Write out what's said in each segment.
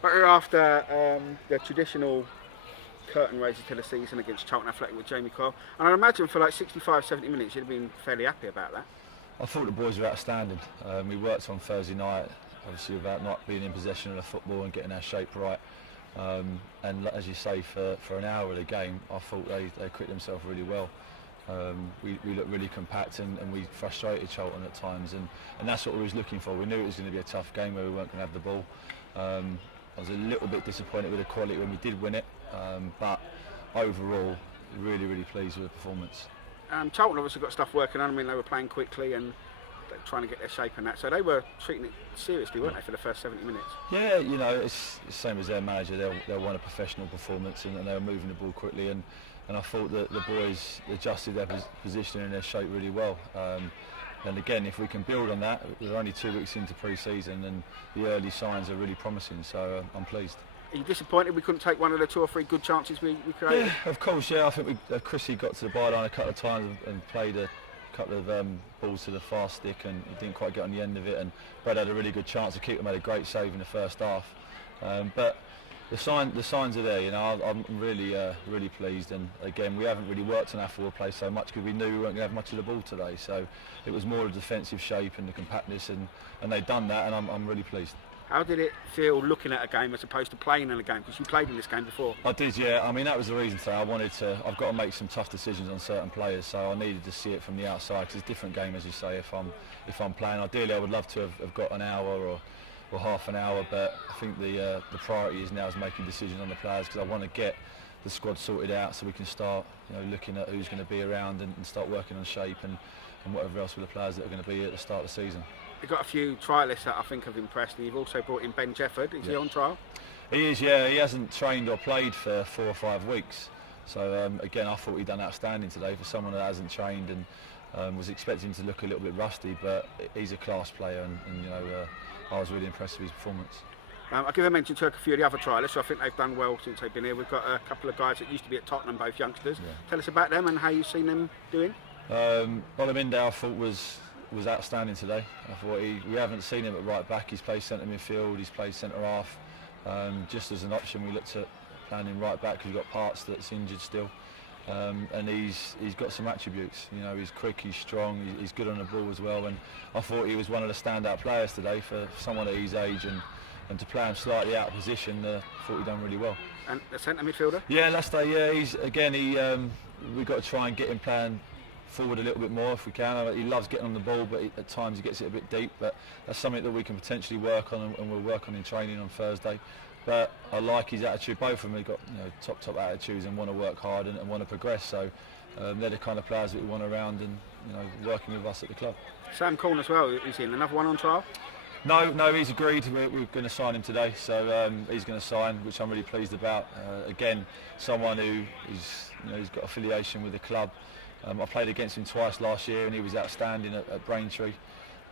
But we're after the traditional curtain raiser to the season against Charlton Athletic with Jamie Coyle, and I imagine for like 65-70 minutes you'd have been fairly happy about that. I thought the boys were outstanding. We worked on Thursday night, obviously about not being in possession of the football and getting our shape right. And as you say, for an hour of the game, I thought they acquitted themselves really well. We looked really compact and we frustrated Charlton at times, and that's what we was looking for. We knew it was going to be a tough game where we weren't going to have the ball. I was a little bit disappointed with the quality when we did win it, but overall, really pleased with the performance. Charlton obviously got stuff working on. I mean, they were playing quickly and trying to get their shape and that, so they were treating it seriously, weren't they, for the first 70 minutes? Yeah, you know, it's the same as their manager. They'll want a professional performance, and they were moving the ball quickly, and I thought that the boys adjusted their position and their shape really well. And again, if we can build on that, we're only 2 weeks into pre-season and the early signs are really promising, so I'm pleased. Are you disappointed we couldn't take one of the 2 or 3 good chances we created? Yeah, of course, yeah. I think Chrissy got to the byline a couple of times and played a couple of balls to the far stick, and he didn't quite get on the end of it, and Brad had a really good chance to keep him, had a great save in the first half. But the signs are there, you know. I'm really pleased, and again, we haven't really worked on our forward play so much because we knew we weren't going to have much of the ball today, so it was more a defensive shape and the compactness, and they've done that, and I'm really pleased. How did it feel looking at a game as opposed to playing in a game? Because you played in this game before. I did, yeah. I mean, that was the reason today. I've got to make some tough decisions on certain players, so I needed to see it from the outside because it's a different game, as you say, if I'm playing. Ideally, I would love to have got an hour or half an hour, but I think the priority is now making decisions on the players because I want to get the squad sorted out so we can start, you know, looking at who's going to be around and start working on shape and whatever else with the players that are going to be at the start of the season. You've got a few trialists that I think have impressed, and you've also brought in Ben Jefford. Is he on trial? He is, yeah. He hasn't trained or played for 4 or 5 weeks. So again, I thought he'd done outstanding today for someone that hasn't trained, and was expecting to look a little bit rusty, but he's a class player, and you know, I was really impressed with his performance. I'll give a mention to a few of the other trialists, so I think they've done well since they've been here. We've got a couple of guys that used to be at Tottenham, both youngsters. Yeah. Tell us about them and how you've seen them doing. Bolaminda, I thought was outstanding today. I thought we haven't seen him at right back. He's played centre midfield, he's played centre half. Just as an option, we looked at playing him right back because we've got Parts that's injured still. And he's got some attributes. You know, he's quick, he's strong, he's good on the ball as well. And I thought he was one of the standout players today for someone at his age, and to play him slightly out of position, I thought he'd done really well. And the centre midfielder? Yeah, last day, yeah. We've got to try and get him playing forward a little bit more if we can. He loves getting on the ball, but at times he gets it a bit deep, but that's something that we can potentially work on, and we'll work on in training on Thursday. But I like his attitude. Both of them have got, you know, top attitudes and want to work hard and want to progress, so they're the kind of players that we want around and, you know, working with us at the club. Sam Corn as well, is he in another one on trial? No, he's agreed. We're going to sign him today, so he's going to sign, which I'm really pleased about. Again, someone who is, you know, he's got affiliation with the club. I played against him twice last year and he was outstanding at Braintree,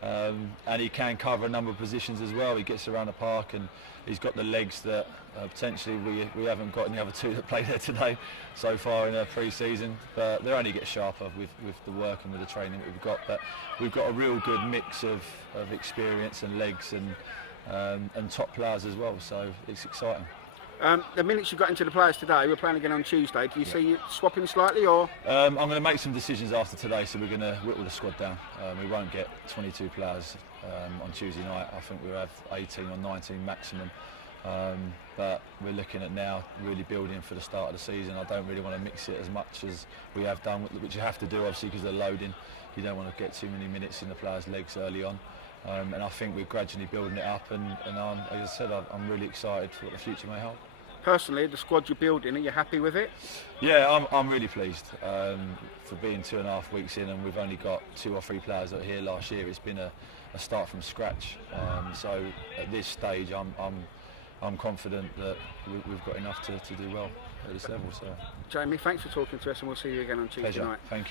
and he can cover a number of positions as well. He gets around the park and he's got the legs that potentially we haven't got in the other 2 that played there today so far in our pre-season, but they only get sharper with the work and with the training that we've got. But we've got a real good mix of experience and legs and top players as well, so it's exciting. The minutes you got into the players today, we're playing again on Tuesday. Do you see you swapping slightly, or? I'm going to make some decisions after today, so we're going to whittle the squad down. We won't get 22 players on Tuesday night. I think we'll have 18 or 19 maximum. But we're looking at now really building for the start of the season. I don't really want to mix it as much as we have done, which you have to do obviously because they're loading. You don't want to get too many minutes in the players' legs early on. And I think we're gradually building it up, and as I said, I'm really excited for what the future may hold. Personally, the squad you're building, are you happy with it? Yeah, I'm really pleased for being 2.5 weeks in, and we've only got 2 or 3 players that were here last year. It's been a start from scratch. So at this stage, I'm confident that we've got enough to do well at this level. So, Jamie, thanks for talking to us, and we'll see you again on Tuesday night. Thank you.